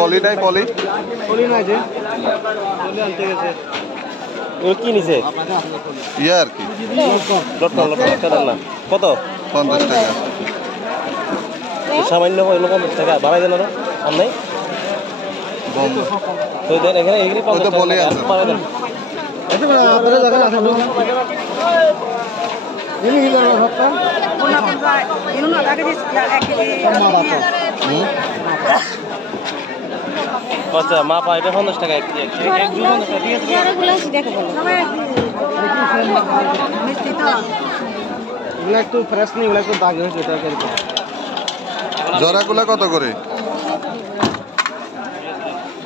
পলি নাই পলি নাই যে কি নিছে ইয়া আর কি কত 50 টাকা সামান্য হইলো 50 টাকা বাড়াই দেন আরো আর নাই তো দেন এখানে এগ্রি 50 টাকা বলে আছে পারে দেন এটা আপনারা জায়গা আছে ইনি হিলো হত্যা কোন আপনারা ইনো না আগে দিস এক কেজি আচ্ছা মাপা এটা 50 টাকা এক কেজি এক দুই 50 টাকা দিয়ে যারাগুলো আছে দেখো বলো মিষ্টি তো এগুলা একটু ফ্রেশ নেই এগুলা একটু দাগ হয়েছে এটা করে জরাগুলা কত করে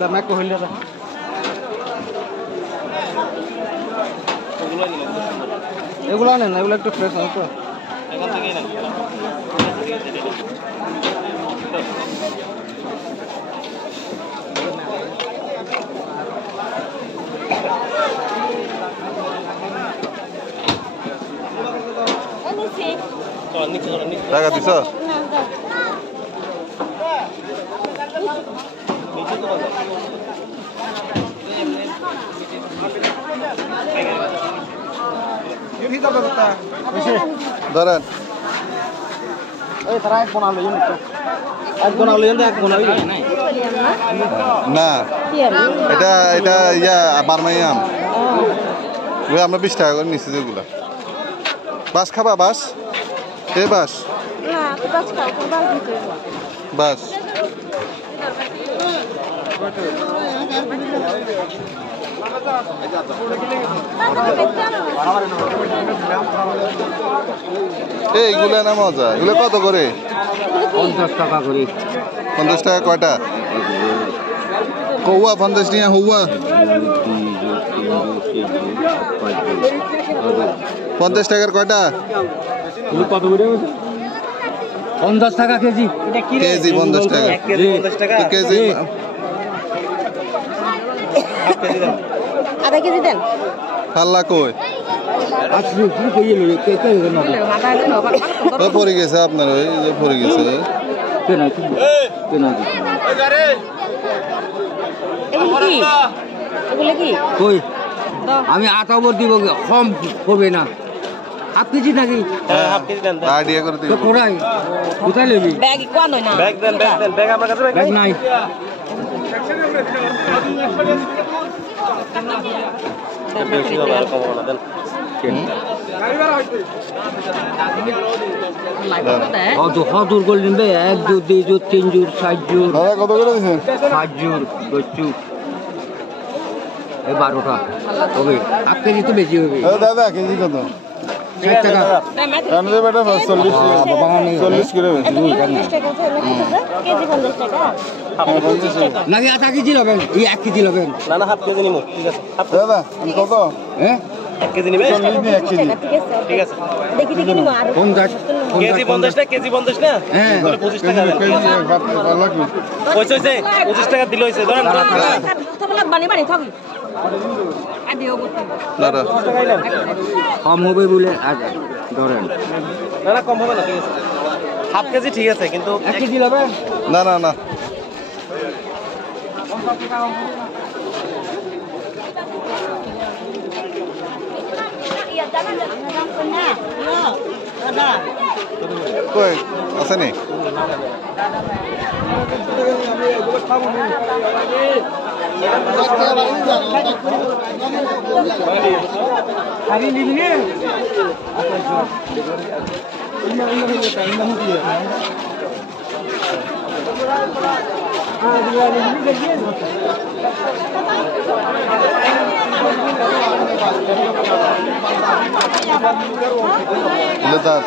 দাম এক হইল দাদা এগুলা নেন এগুলা একটু ফ্রেশ আছে তো এখান থেকেই নেন টাকা দিছ ধরেন না এটা এটা ইয়া বারমাই আম আমরা 20 টাকা করে নিচ্ছি যেগুলা বাস খাবা বাস এ বাস বাস এইগুলা না মজা এগুলো কত করে 50 টাকা করে 50 টাকা কয়টা কৌয়া 50 টাকা হৌয়া 50 টাকার কয়টা কত করে 50 টাকা কেজি কেজি 50 টাকা কেজি আধা কেজি দেন খাল্লা কই আজকে কি কইলো কে কে না ও পড়ে গেছে আপনার ওই যে পড়ে গেছে কেন কেন ওই গারে এগুলো কি কই আমি আটা বর দিব কম হবে না হাফ কেজি নাকি হাফ কেজি দেন আইডিয়া করে দিই তো কোরাই কোথায় নেবি ব্যাগ কোন না ব্যাগ দেন ব্যাগ আমার কাছে ব্যাগ নাই বেশি হবে আর কম না দেন কত গোল্ডেন ভাই 1 2 3 4 3 জোর 7 জোর দাদা কত করে দিছেন 7 জোর গচ্চু এই 12টা হবে হাফ কেজি তো বেশি হবে দাদা কেজি কত 60 টাকা আমাদের বেটা 40 40 করে বেশি 40 টাকা কেজি 50 টাকা নাকি আধা কেজি লবেন এই 1 কেজি লবেন না না হাফ কেজি নিমু ঠিক আছে দাদা আমি কত হ্যাঁ 1 কেজি নিবে 1 কেজি ঠিক আছে দেখি দেখি নিমু আর 50 কেজি 50 টাকা কেজি 50 না হ্যাঁ 25 টাকা কেজি ভালো লাগবে কইছে 25 টাকা দিল হইছে ধরেন তোমরা বানি থাকি কম হবে বলে ধরেন না না কম হবে না ঠিক আছে হাফ কেজি ঠিক আছে কিন্তু 1 কেজি নেবেন না না না কই আছে নি আমি নিয়ে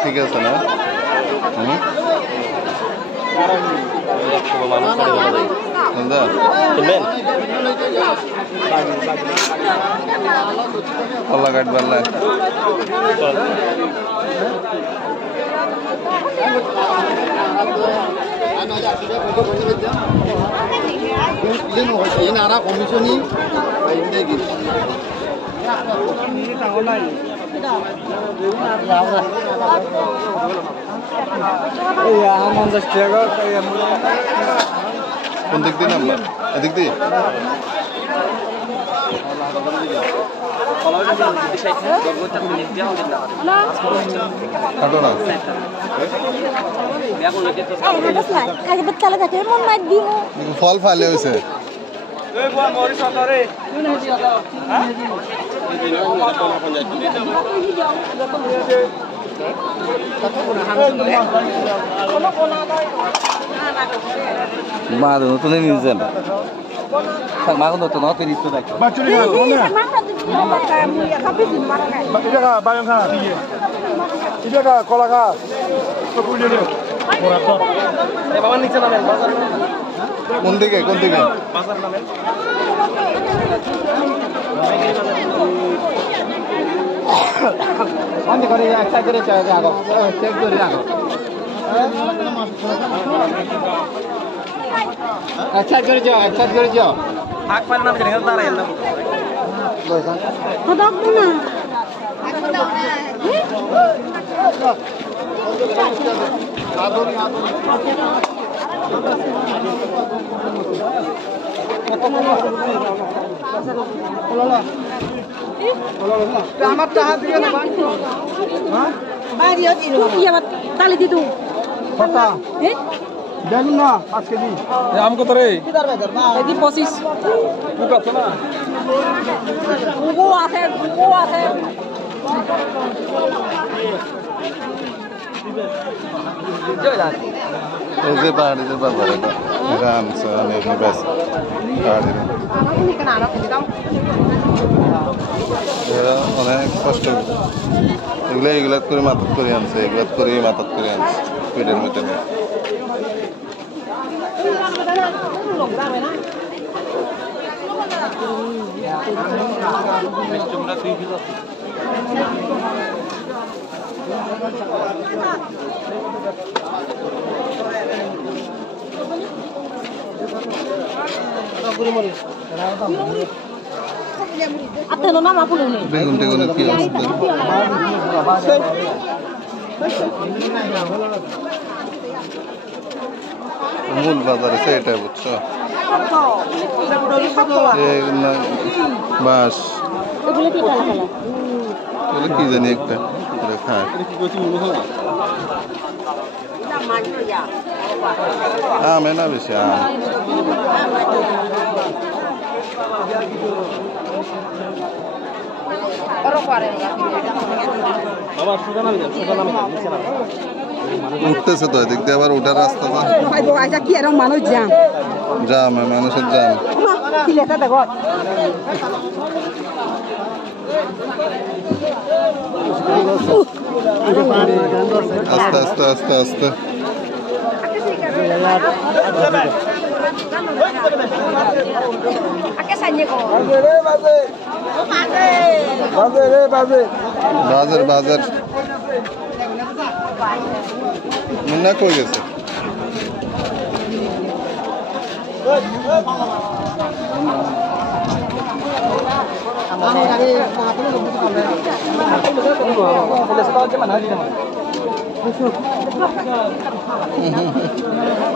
ঠিক আছে না কলা কাটবার লাগে ini arah komisi ini gitu. Iya, aman dah jaga kayak mulai. Untuk di nama, adik di. Kalau ini bisa buat menit dia udah. Kado lah. Biar aku lagi tu. Kayak betul kan? Cuma main di mu. Ini fall file itu. Eh, buat mori sotore. Mana dia tu? Hah? Madu tu ni minzen. Sang makan tu nak pergi tu dah. Bacuri kan? Ini kan bayang kan? Ini kan kola kan? Sepuluh ni. Korator. Bawa ni cina men. Kundi ke? Kundi ke? Pasar namen. Andi kau ni extra kiri cakap aku, cek dulu aku. Extra kiri jauh. Hak mana nak kiri kita raya nak? Kodok mana? Amat tahan dia nak bantu. Hah? Dia itu dia tali itu. Kata. Jalur na, pas kali. Ya, amko teri. Jadi posis. Buka sana. Buku ada. Jalan. Ini baru baru. Ram sana ini best. Ini kenapa kita? Ya, orang kostum. Igla kuri matat kuri anse, igla kuri matat kuri anse. Video macam ni. Apa nama apa ni? Begum kios. Mul bazar se এটা বুঝছো বাস এগুলো কি কালা কালা এগুলো কি জানি একটা করে খায় আমে না বেশি উঠতেছে তো দেখতে আবার ওঠার রাস্তা কি এরকম মানুষ জাম মানুষের জাম আস্তে আস্তে আস্তে আস্তে বাজার বাজার মুন্না কই গেছে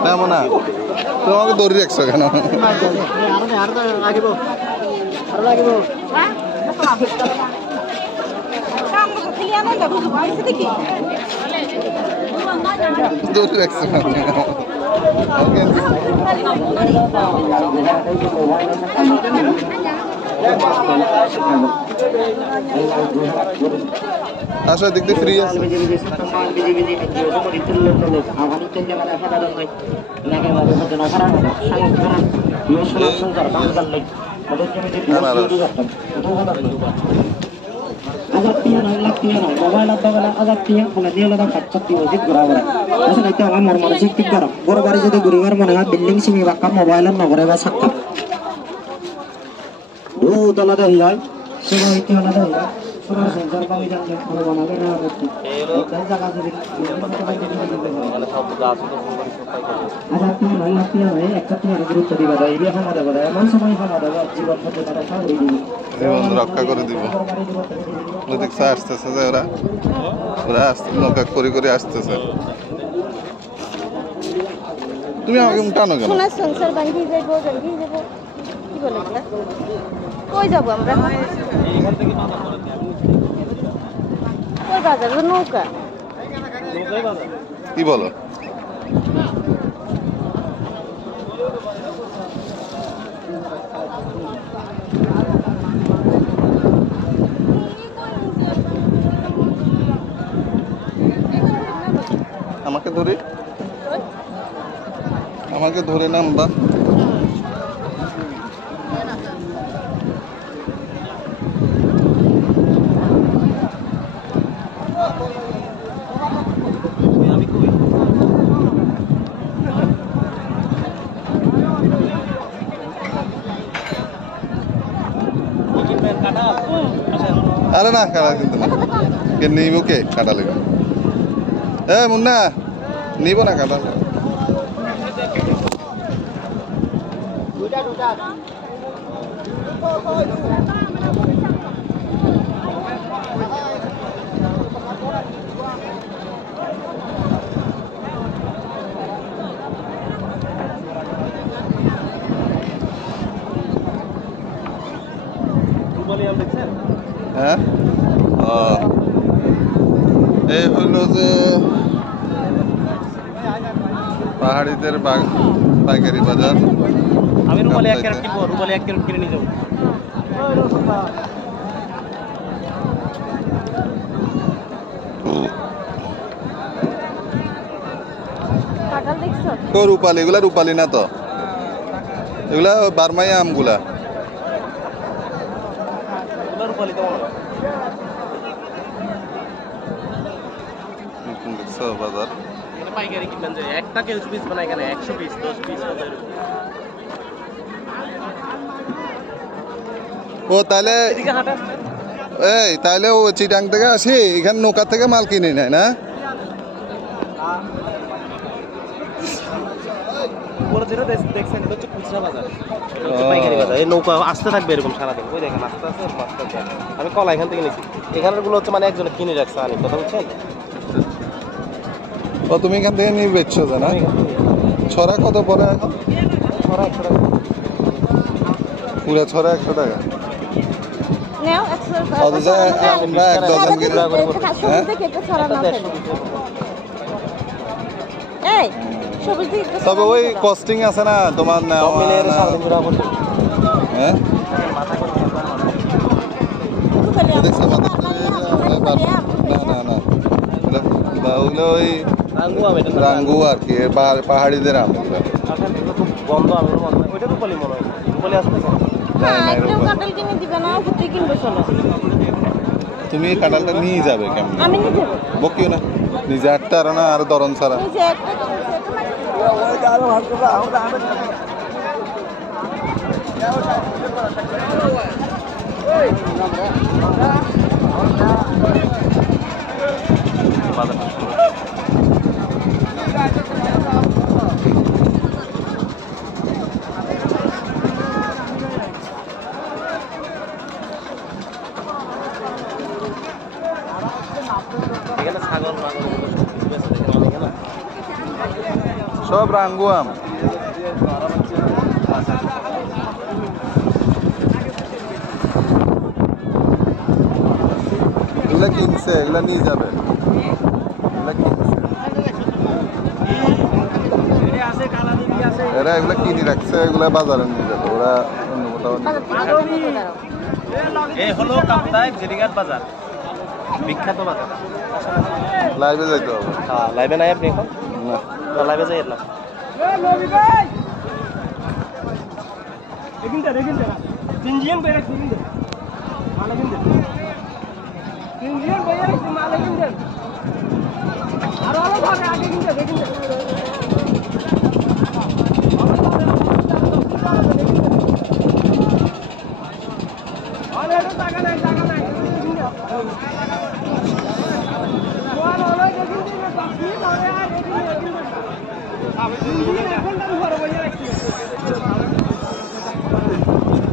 না মোনা তোমাকে দৌড়ি রাখছো কেন দৌড়ি রাখছো আসলে দেখতে ফ্রি আছে agak tiang nak tiang, mobile agak tiang, kalau dia lada kacak di wajib gurau-gurau. Masa nanti orang mau cek tiga orang, gurau-gurau jadi gurau-gurau mana building sini bakal mobile nak gurau sakit. Dua lada hilang, semua itu lada hilang. রক্ষা করে দিব দেখছে আসতেছে যে ওরা ওরা আসতে নৌকা করে করে আসতেছে তুমি আমাকে টানো কেন সোনার সংসার ভাঙি যাবো কি বলে কই যাবো আমরা কই বাজার নৌকা কি বলো আমাকে ধরে নামবা আরে না কাটা কিন্তু না কে নিব কে কাটা লেগে মুন্না নিব না কাটা হ্যাঁ এই হইল যে পাহাড়িদের পাইকারি বাজার আমি রুমালি 1 ক্যারেট কিনবো রুমালি 1 ক্যারেট কিনে নিয়ে যাবো কাঁঠাল দেখছো তো রূপালি এগুলা রূপালি না তো এগুলা বারমাই আমগুলা রূপালি তো বাজার পাইকারি কিনবেন যে একটা কেজি পিস বানায় এখানে 100 পিস 10 পিস ও তাহলে এই তাহলে ও চিটাং থেকে আসি এখানে নৌকা থেকে মাল কিনে নেয় না দেখছেন এটা হচ্ছে খুচরা বাজার এটা হচ্ছে পাইকারি বাজার এই নৌকা আসতে থাকবে এরকম সারাদিন ওই দেখেন আসতে আসতে আমি কলা এখান থেকে নিয়েছি এখানের গুলো হচ্ছে মানে একজনে কিনে রাখছে আনি কথা বুঝছেন ও তুমি এখান থেকে নিয়ে বেচছো না ছড়া কত পরে এখন ছড়া 100 টাকা পুরো ছড়া 100 টাকা নাও 100 আমরা এক ডজন কিনে সবজি কেটে ছড়া না এই সবজি তবে ওই কস্টিং আছে না তোমার না হ্যাঁ না না না ওগুলো ওই রাঙ্গু আর কি পাহাড়িদের আম বন্ধ আমি ওইটা রূপালি মনে হয় রূপালি আসতে কাঁঠাল কিনে দিবে না ফুটে কিনবে চলো তুমি কাঁঠালটা নিয়ে যাবে কেমন আমি নিয়ে যাবো বকিও না নিজে একটা আর না আর দরন ছাড়া নিজে একটা সব রাঙ্গু আম এগুলা কিনছে এগুলা নিয়ে যাবে এরা এগুলা কিনে রাখছে এগুলা বাজারে নিয়ে যাবে ওরা অন্য কোথাও এই হলো কাপ্তাই জেরিঘাট বাজার বিখ্যাত বাজার লাইভে যাইতে হবে হ্যাঁ লাইভে নাই আপনি এখন না লাইভে যাই না দেখুন তিনজন বাইরে তিনজন মালা কিনতে তিনজন বাইরে মালা কিনতে আর আলো ভাবে আগে কিনতে দেখুন